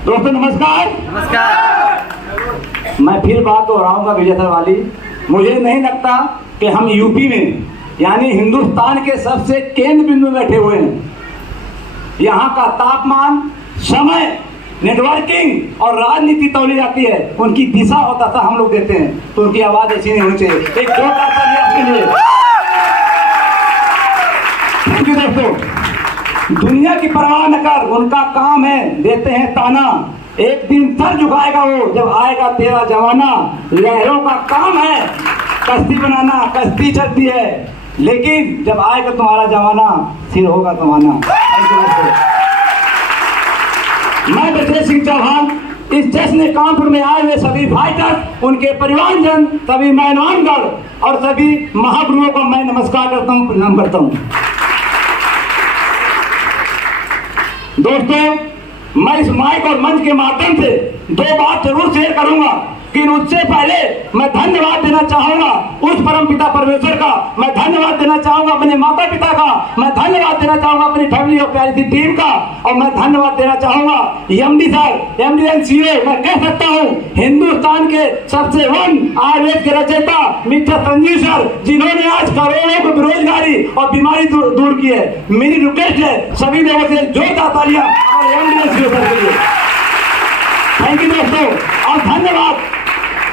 दोस्तों नमस्कार। नमस्कार। मैं फिर बात दोहराऊंगा विजय सर वाली। मुझे नहीं लगता कि हम यूपी में यानी हिंदुस्तान के सबसे केंद्र बिंदु में बैठे हुए हैं। यहाँ का तापमान, समय, नेटवर्किंग और राजनीति तौली जाती है। उनकी दिशा और दशा हम लोग देते हैं, तो उनकी आवाज ऐसी नहीं होनी चाहिए। एक जोरदार तालियां आपके लिए। थैंक यू दोस्तों। दुनिया की परवाह न कर, उनका काम है देते हैं ताना। एक दिन सर झुकाएगा वो जब आएगा तेरा जमाना। लहरों का काम है कश्ती बनाना, कश्ती चलती है, लेकिन जब आएगा तुम्हारा जमाना सिर होगा तुम्हारा। मैं ब्रजेश सिंह चौहान, इस जश्न कानपुर में आए हुए सभी फाइटर्स, उनके परिवारजन, सभी मेहमानगण और सभी महागुरुओं को मैं नमस्कार करता हूँ, प्रणाम करता हूँ। दोस्तों मैं इस माइक और मंच के माध्यम से दो बात जरूर शेयर करूंगा, लेकिन उससे पहले मैं धन्यवाद देना चाहूंगा उस परम पिता परमेश्वर का। मैं धन्यवाद देना चाहूंगा अपने माता पिता का। मैं धन्यवाद देना चाहूंगा अपनी फैमिली और प्यारी सी टीम का। और मैं धन्यवाद देना चाहूंगा MD sir, MD and CA. मैं कह सकता हूं हिंदुस्तान के सबसे आयुर्वेद के रचयिता मिस्टर संजीव सर, जिन्होंने आज करोड़ों को बेरोजगारी और बीमारी दूर की है। मेरी रिक्वेस्ट है सभी लोगों से जोरदार तालियां और एमडी एंड सीए सर के लिए। थैंक यू दोस्तों और धन्यवाद।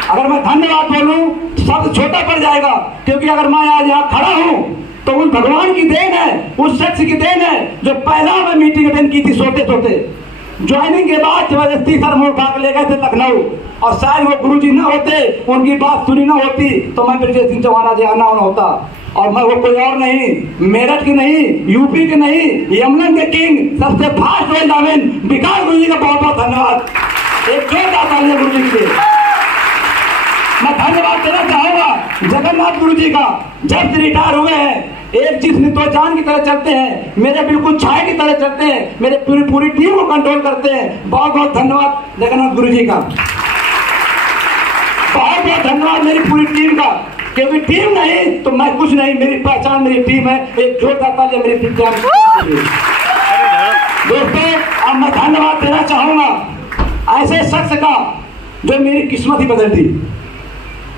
अगर मैं धन्यवाद बोलूं शब्द छोटा पड़ जाएगा, क्योंकि अगर मैं आज यहाँ खड़ा हूं तो उस भगवान की देन है, उस शख्स की देन है जो पहला मैं मीटिंग अटेंड की थी सोते सोते। ज्वाइनिंग के बाद जबरदस्ती सर मुंह उठा के ले गए थे लखनऊ, और शायद वो गुरुजी ना होते, उनकी बात सुनी ना होती, तो मैं ब्रजेश सिंह चौहान आज आना होता। और मैं वो कोई और नहीं, मेरठ की नहीं, यूपी के नहीं, यमुना के किंग, सबसे फास्ट वर्ल्ड आमीन विकास गुरु जी का बहुत बहुत धन्यवाद। एक जोरदार तालियां गुरु जी के लिए। मैं धन्यवाद देना चाहूंगा जगन्नाथ गुरु जी का, जब से रिटायर हुए हैं एक जिस्म तो जान की तरह चलते हैं, मेरे बिल्कुल छाए की तरह चलते हैं, मेरे पूरी टीम को कंट्रोल करते हैं। बहुत बहुत धन्यवाद जगन्नाथ गुरु जी का। बहुत बहुत धन्यवाद मेरी पूरी टीम का, क्योंकि टीम नहीं तो मैं कुछ नहीं। मेरी पहचान मेरी टीम है। एक जोरदार तालियां मेरी टीम के लिए। दोस्तों अब मैं धन्यवाद देना चाहूंगा ऐसे शख्स का जो मेरी किस्मत ही बदल दी।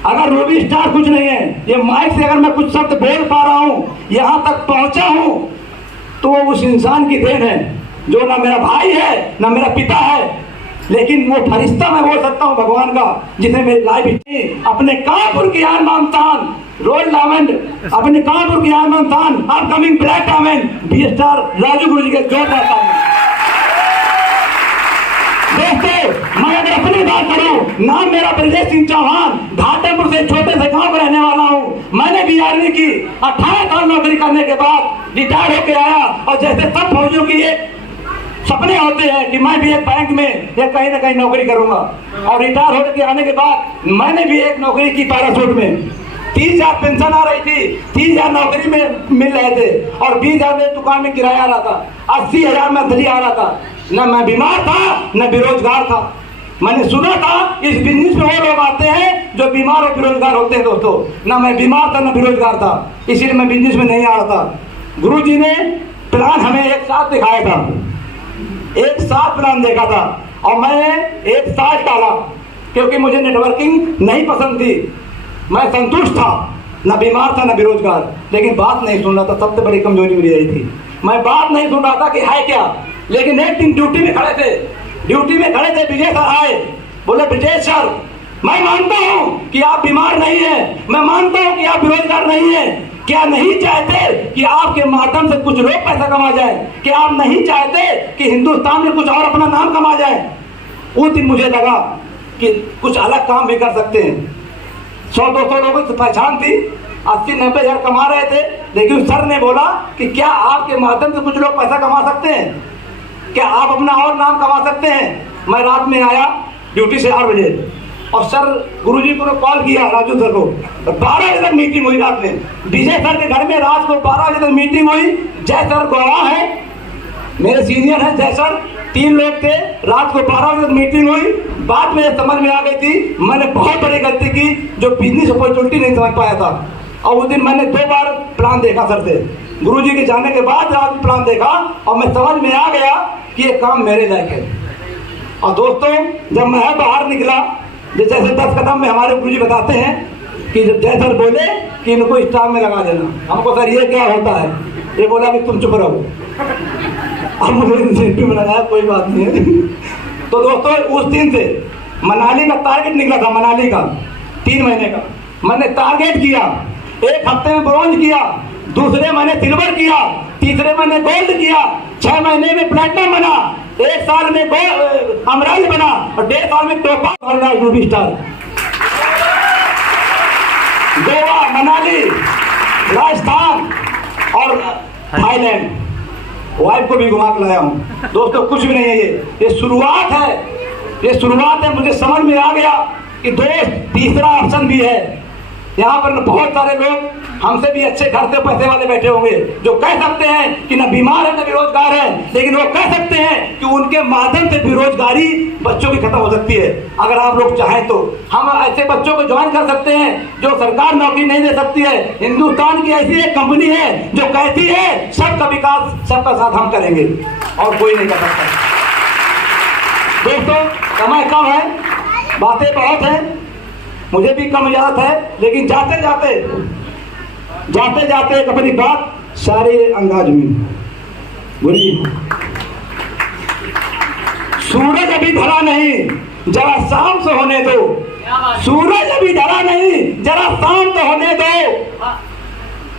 अगर रूबी स्टार कुछ नहीं है, ये माइक से अगर मैं कुछ शब्द बोल पा रहा हूं, यहां तक पहुंचा हूं, तो वो उस इंसान की देन है जो ना मेरा भाई है ना मेरा पिता है, लेकिन वो फरिश्ता मैं बोल सकता हूं भगवान का, जिसने मेरी लाइफ अपने कानपुर की आन शान रोयल डायमंड, अपने कानपुर की आन शान upcoming black diamond B star Raju Guru ji के जोरदार तालियां। दोस्तों मैं अगर अपनी बात करूं, नाम मेरा ब्रजेश सिंह चौहान, घाटमपुर से छोटे से गांव में रहने वाला हूं। मैंने भी आर्मी की 18 साल नौकरी करने के बाद रिटायर होकर आया, और जैसे सब फौजियों की एक सपने होते हैं कि मैं भी एक बैंक में या कहीं ना कहीं नौकरी करूंगा, और रिटायर होने के आने के बाद मैंने भी एक नौकरी की पैराशूट में। 30,000 पेंशन आ रही थी, 30,000 नौकरी में मिल रहे थे, और 20,000 में दुकान में किराया आ रहा था, 80,000 में दली आ रहा था। न मैं बीमार था न बेरोजगार था। मैंने सुना था इस बिजनेस में वो लोग आते हैं जो बीमार और बेरोजगार होते हैं। दोस्तों न मैं बीमार था न बेरोजगार था, इसीलिए मैं बिजनेस में नहीं आ रहा था। गुरुजी ने प्लान हमें एक साथ दिखाया था, एक साथ प्लान देखा था, और मैंने एक साथ डाला, क्योंकि मुझे नेटवर्किंग नहीं पसंद थी। मैं संतुष्ट था, न बीमार था न बेरोजगार, लेकिन बात नहीं सुन रहा था। सबसे बड़ी कमजोरी मेरी यही थी, मैं बात नहीं सुन रहा था कि है क्या। लेकिन एक दिन ड्यूटी में खड़े थे विजय सर आए, बोले ब्रजेश सर मैं मानता हूं कि आप बीमार नहीं हैं, मैं मानता हूं कि आप बेरोजगार नहीं हैं, क्या नहीं चाहते कि आपके माध्यम से कुछ लोग पैसा कमा जाए? क्या आप नहीं चाहते कि हिंदुस्तान में कुछ और अपना नाम कमा जाए? उस दिन मुझे लगा कि कुछ अलग काम भी कर सकते हैं। 100-200 लोगों की पहचान थी, 80-90 हजार कमा रहे थे, लेकिन सर ने बोला कि क्या आपके माध्यम से कुछ लोग पैसा कमा सकते हैं? क्या आप अपना और नाम कमा सकते हैं? मैं रात में आया ड्यूटी से 8 बजे, और सर गुरुजी को कॉल किया, राजू सर को। 12 बजे तक मीटिंग हुई रात में, विजय सर के घर में रात को 12 बजे तक मीटिंग हुई। जय सर गवाह है, मेरे सीनियर हैं जय सर, 3 लोग थे। रात को 12 बजे तक मीटिंग हुई। बाद में समझ में आ गई थी मैंने बहुत बड़ी गलती की, जो बिजनेस अपॉर्चुनिटी नहीं समझ पाया था। और उस दिन मैंने 2 बार प्लान देखा सर से, गुरुजी के जाने के बाद रात प्लान देखा, और मैं समझ में आ गया कि ये काम मेरे लायक है। और दोस्तों जब मैं बाहर निकला, जैसे 10 कदम में हमारे गुरुजी बताते हैं कि जब जय सर बोले कि इनको स्टाफ में लगा देना, हमको सर ये क्या होता है, ये बोला कि तुम चुप रहो, अब मुझे इंसेंटिव में लगाया, कोई बात नहीं है। तो दोस्तों उस दिन से मनाली का टारगेट निकला था, मनाली का 3 महीने का मैंने टारगेट किया, 1 हफ्ते में ब्रॉन्ज किया, दूसरे महीने सिल्वर किया, तीसरे महीने गोल्ड किया, 6 महीने में प्लेटिनम बना, 1 साल में अमराइल बना और 1.5 साल में top Ruby star. Goa, Manali, Rajasthan और थाईलैंड, वाइफ को भी घुमा के लाया हूँ। दोस्तों कुछ भी नहीं है, ये शुरुआत है, ये शुरुआत है। मुझे समझ में आ गया कि दोस्त तीसरा ऑप्शन भी है। यहाँ पर बहुत सारे लोग हमसे भी अच्छे घर से पैसे वाले बैठे होंगे जो कह सकते हैं कि न बीमार है न बेरोजगार है, लेकिन वो कह सकते हैं कि उनके माध्यम से बेरोजगारी बच्चों की खत्म हो सकती है। अगर आप लोग चाहें तो हम ऐसे बच्चों को ज्वाइन कर सकते हैं जो सरकार नौकरी नहीं दे सकती है। हिंदुस्तान की ऐसी एक कंपनी है जो कहती है सबका विकास सबका साथ हम करेंगे और कोई नहीं कर सकता। दोस्तों समय कम है, बातें बहुत हैं, मुझे भी कम याद है, लेकिन जाते जाते एक अपनी बात सारे अंदाज में बोली। सूरज अभी ढला नहीं, जरा शाम से होने दो, सूरज अभी ढला नहीं, जरा शाम तो होने दो,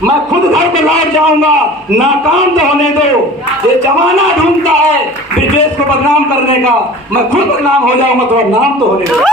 मैं खुद घर को लौट जाऊंगा, नाकाम तो होने दो। ये जमाना ढूंढता है ब्रिजेश को बदनाम करने का, मैं खुद बदनाम हो जाऊंगा, तो नाम तो होने दो।